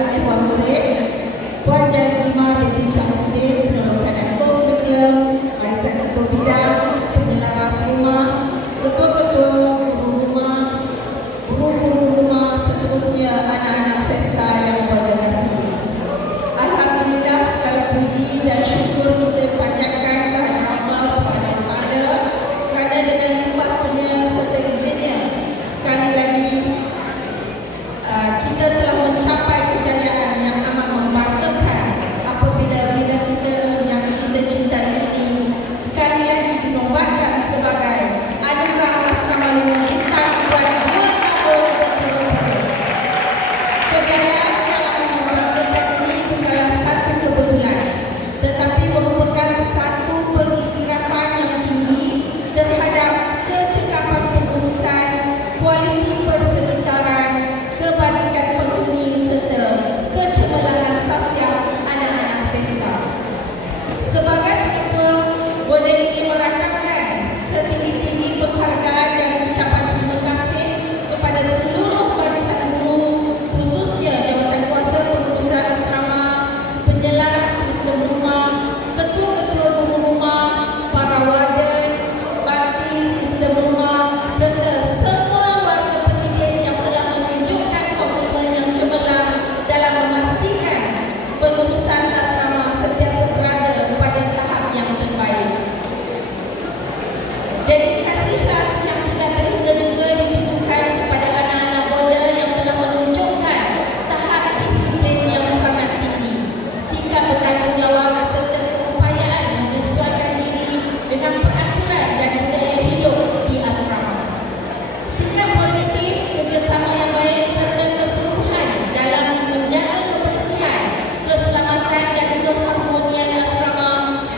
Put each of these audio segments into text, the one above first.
Al-Ikhwan Murid, Puan Jazimah binti Syamsuddin, penerokan dan kurikulum, barisan ketua bidang, penyelaras rumah, ketua-ketua guru rumah, guru-guru rumah, seterusnya anak-anak sesta yang berdekasi. Alhamdulillah, segala puji dan syukur kita panjatkan kehadirat Allah Subhanahu Wa Taala kerana dengan limpahnya serta izinnya sekali lagi kita telah mencapai kejayaan yang amat membanggakan apabila kita yang kita cintai ini sekali lagi dinobatkan sebagai anugerah asrama Lima Bintang buat 2 tahun berturut-turut. Kejayaan yang amat membanggakan ini bukanlah satu kebetulan, tetapi merupakan satu pengiktirafan yang tinggi terhadap kecekapan pengurusan, kualiti persekitaran, kebajikan penghuni serta kecemerlangan sasiah anak-anak sesta. Sebagai penutup, Bonda ingin merakamkan setinggi-tinggi penghargaan dan ucapan terima kasih kepada seluruh barisan guru, khususnya jawatankuasa pengurusan asrama, penyelaras sistem rumah, ketua-ketua guru rumah, para warden, bakti sistem rumah serta semua warga pendidik yang telah menunjukkan komitmen yang cemerlang dalam memastikan pengurusan asrama sentiasa berada pada tahap yang terbaik. Dedikasi khas yang tidak terhingga-hingga ditujukan kepada anak-anak Bonda yang telah menunjukkan tahap disiplin yang sangat tinggi, sikap bertanggungjawab serta keupayaan menyesuaikan diri dengan peraturan dan budaya hidup di asrama. Sikap positif, kerjasama yang baik serta kesungguhan dalam menjaga kebersihan, keselamatan dan keharmonian asrama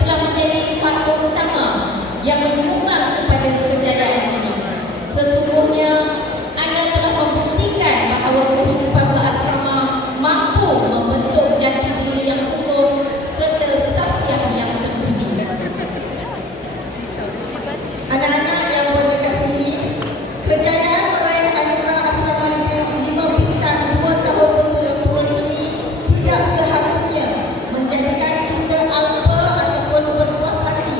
telah menjadi faktor utama yang menyumbang kepada kejayaan ini. Sesungguhnya anda telah membuktikan bahawa kehidupan berasrama mampu membentuk jati diri yang kukuh serta sasiah yang terpuji. Anak-anak yang berdikasihi, kejayaan meraih anugerah asrama Lima Bintang 2 tahun berturut-turut ini tidak seharusnya menjadikan kita alpa ataupun berpuas hati.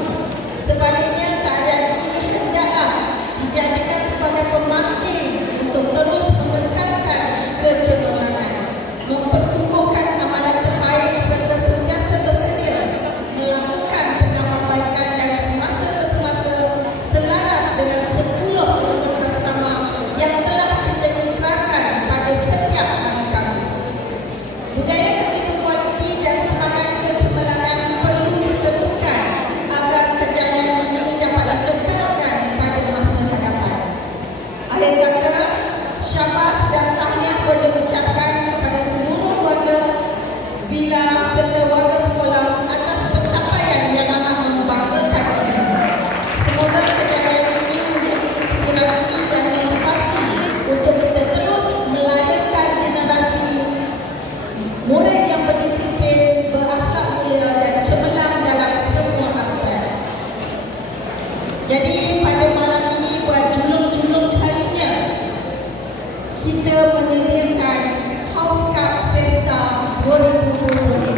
Sebaliknya, keadaan ini hendaklah dijadikan sebagai pemakin untuk terus mengekalkan kecemerlangan, mempertumbuhkan amalan terbaik serta sentiasa bersedia melakukan penambahbaikan dari semasa ke semasa selaras dengan 10 rukun asrama yang telah kita ikrarkan pada setiap hari Khamis. Budaya kerja berkualiti dan semangat kecemerlangan perlu diteruskan agar kejayaan ini dapat dikekalkan pada masa hadapan. Akhir kata, syabas dan tahniah Bonda ucapkan kepada seluruh warga vila serta warga sekolah atas pencapaian yang amat membanggakan ini. Semoga kejayaan ini menjadi inspirasi dan motivasi untuk kita terus melahirkan generasi murid yang berdisiplin, berakhlak mulia dan cemerlang dalam semua aspek. Jadi pada malam ini buat julung-julung kalinya kita menyediakan House Cup Sesta 2023.